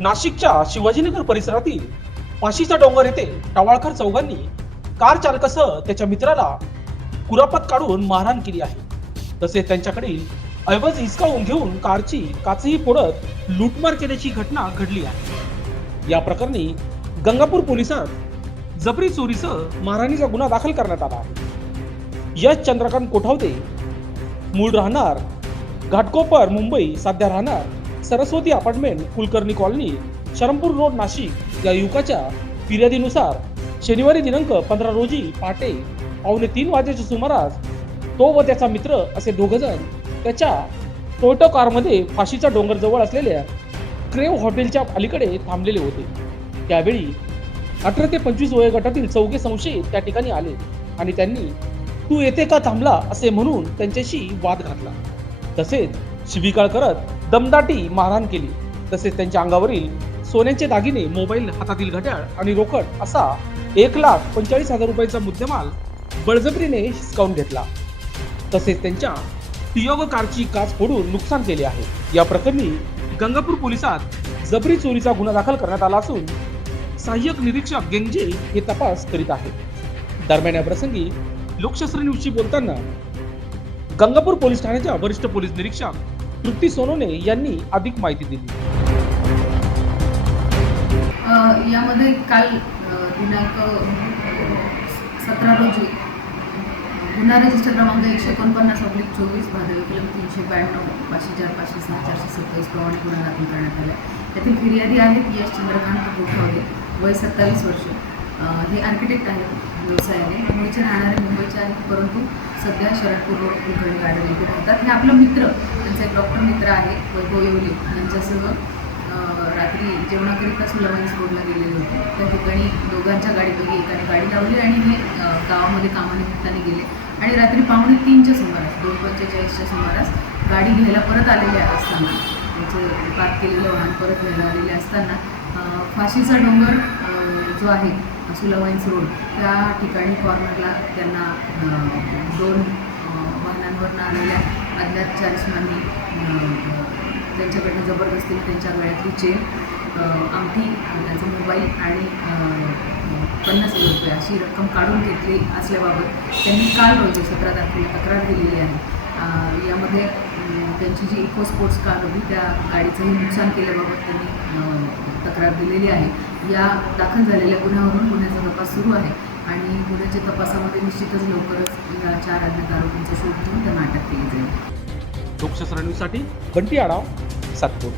नाशिकच्या शिवाजीनगर परिसरातील फाशीचा डोंगर येथे टवाळखोर चौघांनी कार चालकासह त्याच्या मित्राला कुरापत काढून मारहाण केली आहे. तसेच त्यांच्याकडील ऐवज हिसकावून घेऊन कारची काचही फोडत लूटमार केल्याची घटना घडली आहे. या प्रकरणी गंगापूर पोलिसात जबरी चोरीसह मारहाणीचा गुन्हा दाखल करण्यात आला आहे. यश चंद्रकांत कोठावदे, मूळ राहणार घाटकोपर मुंबई, सध्या राहणार Saraswati apartment, Kulkarni colony, Sharampur road, Nashik या युवकाच्या फिर्यादीनुसार शनिवारी दिनांक 15 रोजी पहाटे 2:45 वाजेच्या सुमारास तो व त्याचा मित्र असे दोघजण त्याच्या टोयोटा कारमध्ये फाशीचा डोंगर जवळ असलेल्या क्रेव हॉटेलच्या अलीकडे थांबलेले होते. त्यावेळी 18 ते 25 वयोगटातील चौघे संशयित त्या ठिकाणी आले आणि त्यांनी तू येथे का थांबला असे म्हणून त्यांच्याशी वाद घातला. तसेच शिवीगाळ करत दमदाटी मारहाण केली. तसेच त्यांच्या अंगावरील सोन्याचे दागिने, मोबाईल, हातातील घड्याळ आणि रोकड असा 1,45,000 रुपयांचा मुद्देमाल बळजबरीने हिसकावून घेतला. तसेच त्यांच्या टियोगो कारची काच फोडून नुकसान केले आहे. या प्रकरणी गंगापूर पोलिसात जबरी चोरीचा गुन्हा दाखल करण्यात आला असून सहाय्यक निरीक्षक गेंगजे हे तपास करीत आहेत. दरम्यान या प्रसंगी लोकशास्त्र न्यूजशी बोलताना गंगापूर पोलीस ठाण्याच्या वरिष्ठ पोलीस निरीक्षक तृप्ती सोनोने यांनी अधिक माहिती दिली. यामध्ये काल दिनांक 17 रोजी गुन्हा रजिस्टर क्रमांक 149/24 भादवी कलम 392 504 506 427 प्रमाणे गुन्हा दाखल करण्यात आला. त्यातील फिर्यादी आहेत यश चंद्रकांत कोठावदे, वय 27 वर्ष. हे आर्किटेक्ट आहेत, व्यवसायाने मुंबईचे राहणारे मुंबईचे आहेत, परंतु सध्या शरदपूर रोड कुलकर्णी गार्डन येथे राहतात. हे आपलं मित्र, त्यांचा एक डॉक्टर मित्र आहे वैभव येवले, यांच्यासह रात्री जेवणाकरिता सुलवाईन्स रोडला गेलेले होते. त्या ठिकाणी दोघांच्या गाडीपैकी एकाने गाडी लावली आणि हे गावामध्ये कामानिमित्ताने गेले आणि रात्री 2:45च्या सुमारास 2:45च्या सुमारास गाडी घ्यायला परत आलेले असताना, त्याचं पार्क केलेलं वाहन परत घ्यायला आलेले असताना फाशीचा डोंगर जो आहे सुलवाईन्स रोड त्या ठिकाणी कॉर्नरला त्यांना 2 वाहनांवरनं आलेल्या अज्ञात चारशमांनी त्यांच्याकडनं जबरदस्तीने त्यांच्या गळ्यातली चेन, अंगठी, त्यांचा मोबाईल आणि 50,000 रुपये अशी रक्कम काढून घेतली असल्याबाबत त्यांनी काल रोजी 17 तारखेला तक्रार दिलेली आहे. यामध्ये त्यांची जी इको स्पोर्ट्स कार होती त्या गाडीचंही नुकसान केल्याबाबत त्यांनी तक्रार दिलेली आहे. या दाखल झालेल्या गुन्ह्यावरून गुन्ह्याचा तपास सुरू आहे आणि गुन्ह्याच्या तपासामध्ये निश्चितच लवकरच या 4 अज्ञात आरोपींचा शोध घेऊन त्यांना अटक केली जाईल. लोकशास्त्र न्यूजसाठी बंटी आढाव, सातपूर.